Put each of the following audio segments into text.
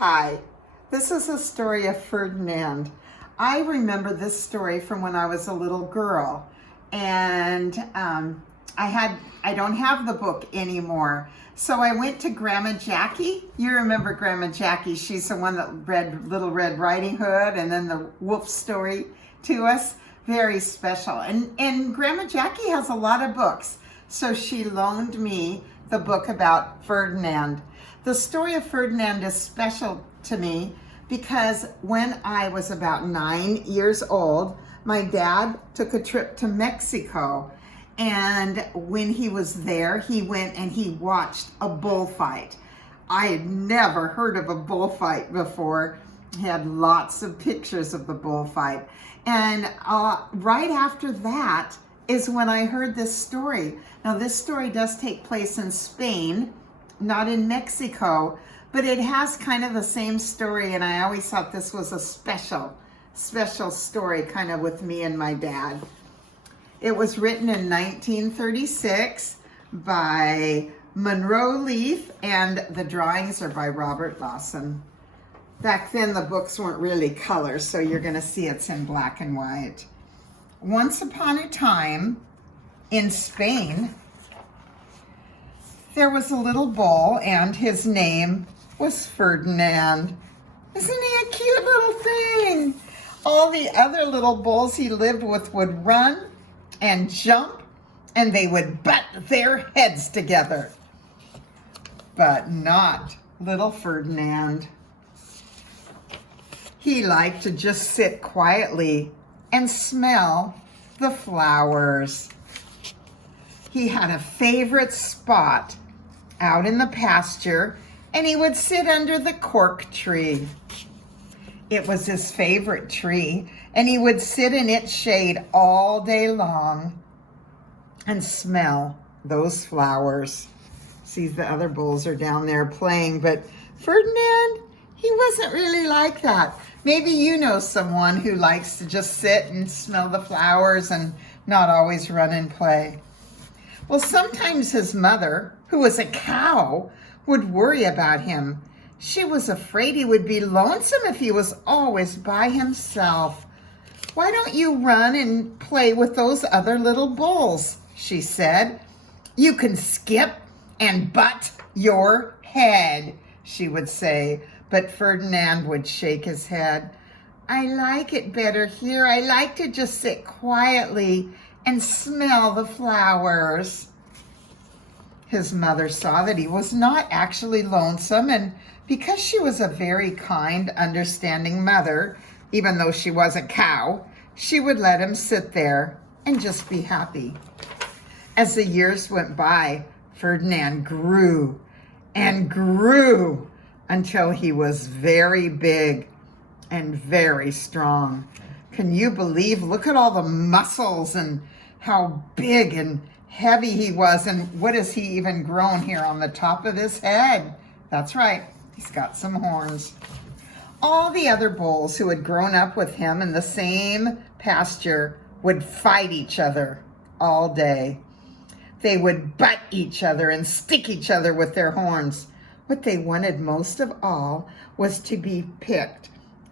Hi, this is a story of Ferdinand. I remember this story from when I was a little girl, and I don't have the book anymore. So I went to Grandma Jackie. You remember Grandma Jackie? She's the one that read Little Red Riding Hood and then the wolf story to us. Very special. And Grandma Jackie has a lot of books. So she loaned me the book about Ferdinand. The story of Ferdinand is special to me because when I was about 9 years old, my dad took a trip to Mexico. And when he was there, he went and he watched a bullfight. I had never heard of a bullfight before. He had lots of pictures of the bullfight. And right after that is when I heard this story. Now, this story does take place in Spain, not in Mexico, but it has kind of the same story. And I always thought this was a special story kind of with me and my dad. It was written in 1936 by Monroe Leaf, and the drawings are by Robert Lawson. Back then, the books weren't really color, so you're going to see it's in black and white. Once upon a time, in Spain, there was a little bull, and his name was Ferdinand. Isn't he a cute little thing? All the other little bulls he lived with would run and jump, and they would butt their heads together. But not little Ferdinand. He liked to just sit quietly and smell the flowers. He had a favorite spot out in the pasture, and he would sit under the cork tree. It was his favorite tree, and he would sit in its shade all day long and smell those flowers. See, the other bulls are down there playing, but Ferdinand, he wasn't really like that. Maybe you know someone who likes to just sit and smell the flowers and not always run and play. Well, sometimes his mother, who was a cow, would worry about him. She was afraid he would be lonesome if he was always by himself. "Why don't you run and play with those other little bulls?" she said. "You can skip and butt your head," she would say. But Ferdinand would shake his head. "I like it better here. I like to just sit quietly and smell the flowers." His mother saw that he was not actually lonesome, and because she was a very kind, understanding mother, even though she was a cow, she would let him sit there and just be happy. As the years went by, Ferdinand grew and grew until he was very big and very strong. Can you believe? Look at all the muscles and how big and heavy he was. And what has he even grown here on the top of his head? That's right, he's got some horns. All the other bulls who had grown up with him in the same pasture would fight each other all day. They would butt each other and stick each other with their horns. What they wanted most of all was to be picked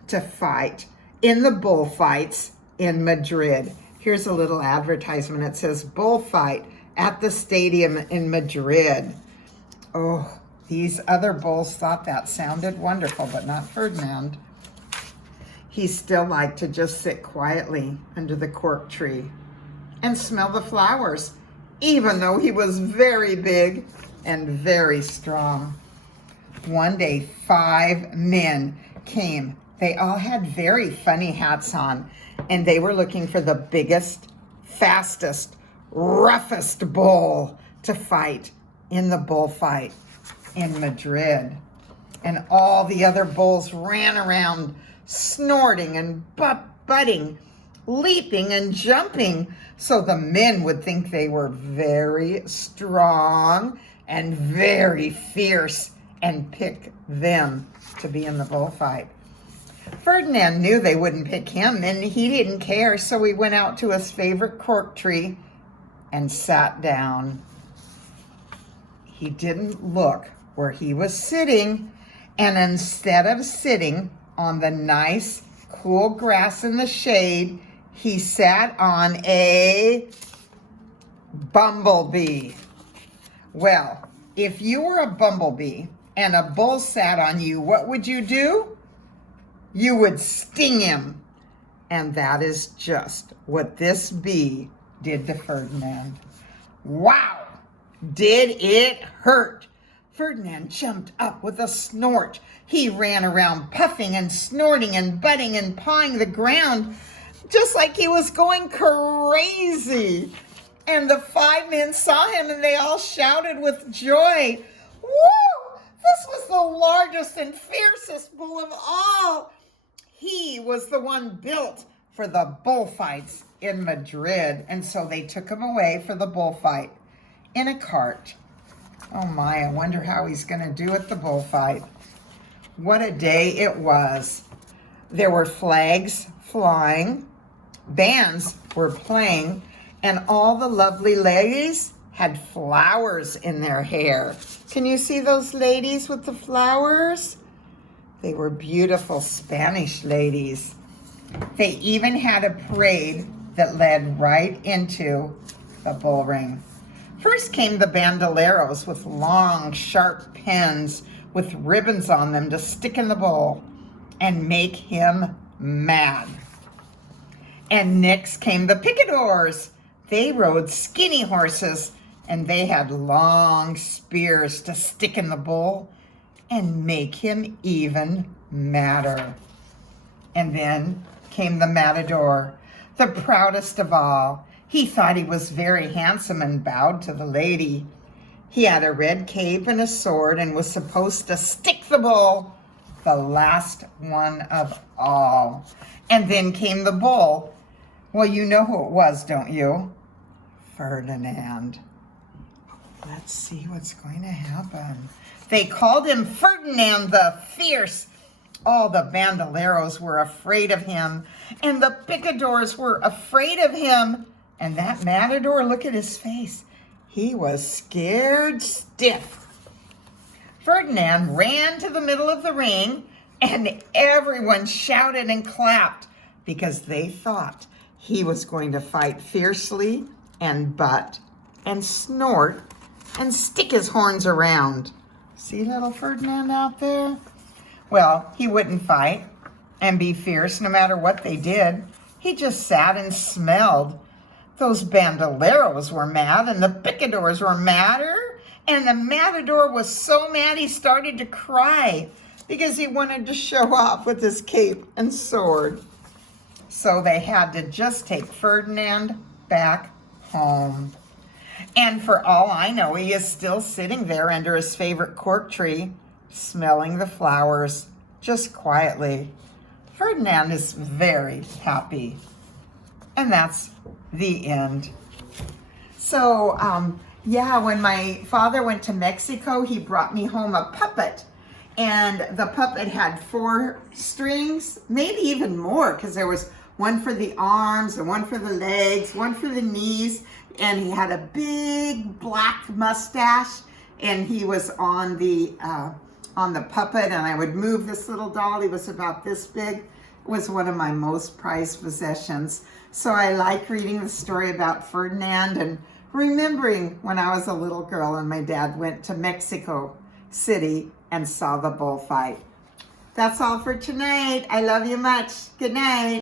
to fight in the bullfights in Madrid. Here's a little advertisement. It says, "Bullfight at the stadium in Madrid." Oh, these other bulls thought that sounded wonderful, but not Ferdinand. He still liked to just sit quietly under the cork tree and smell the flowers, even though he was very big and very strong. One day, 5 men came. They all had very funny hats on, and they were looking for the biggest, fastest, roughest bull to fight in the bullfight in Madrid. And all the other bulls ran around snorting and butting, leaping and jumping, so the men would think they were very strong and very fierce and pick them to be in the bullfight. Ferdinand knew they wouldn't pick him, and he didn't care, so he went out to his favorite cork tree and sat down. He didn't look where he was sitting, And instead of sitting on the nice, cool grass in the shade, he sat on a bumblebee. Well, if you were a bumblebee and a bull sat on you, what would you do? You would sting him. And that is just what this bee did to Ferdinand. Wow! Did it hurt? Ferdinand jumped up with a snort. He ran around puffing and snorting and butting and pawing the ground just like he was going crazy. And the 5 men saw him and they all shouted with joy. Woo! This was the largest and fiercest bull of all. He was the one built for the bullfights in Madrid. And so they took him away for the bullfight in a cart. Oh my, I wonder how he's going to do at the bullfight. What a day it was. There were flags flying, bands were playing, and all the lovely ladies had flowers in their hair. Can you see those ladies with the flowers? They were beautiful Spanish ladies. They even had a parade that led right into the bull ring. First came the bandoleros with long, sharp pins with ribbons on them to stick in the bull and make him mad. And next came the picadors. They rode skinny horses and they had long spears to stick in the bull and make him even madder. And then came the matador, the proudest of all. He thought he was very handsome and bowed to the lady. He had a red cape and a sword and was supposed to stick the bull, the last one of all. And then came the bull. Well, you know who it was, don't you? Ferdinand. Let's see what's going to happen. They called him Ferdinand the Fierce. All the bandoleros were afraid of him, and the picadors were afraid of him. And that matador, look at his face. He was scared stiff. Ferdinand ran to the middle of the ring, and everyone shouted and clapped because they thought he was going to fight fiercely and butt and snort and stick his horns around. See little Ferdinand out there? Well, he wouldn't fight and be fierce no matter what they did. He just sat and smelled. Those bandoleros were mad, and the picadors were madder, and the matador was so mad he started to cry because he wanted to show off with his cape and sword. So they had to just take Ferdinand back home. And for all I know, he is still sitting there under his favorite cork tree, smelling the flowers, just quietly. Ferdinand is very happy. And that's the end. So, when my father went to Mexico, he brought me home a puppet. And the puppet had 4 strings, maybe even more, because there was one for the arms and one for the legs, one for the knees. And he had a big black mustache, and he was on the puppet, and I would move this little doll. He was about this big. It was one of my most prized possessions. So I like reading the story about Ferdinand and remembering when I was a little girl and my dad went to Mexico City and saw the bullfight. That's all for tonight. I love you much. Good night.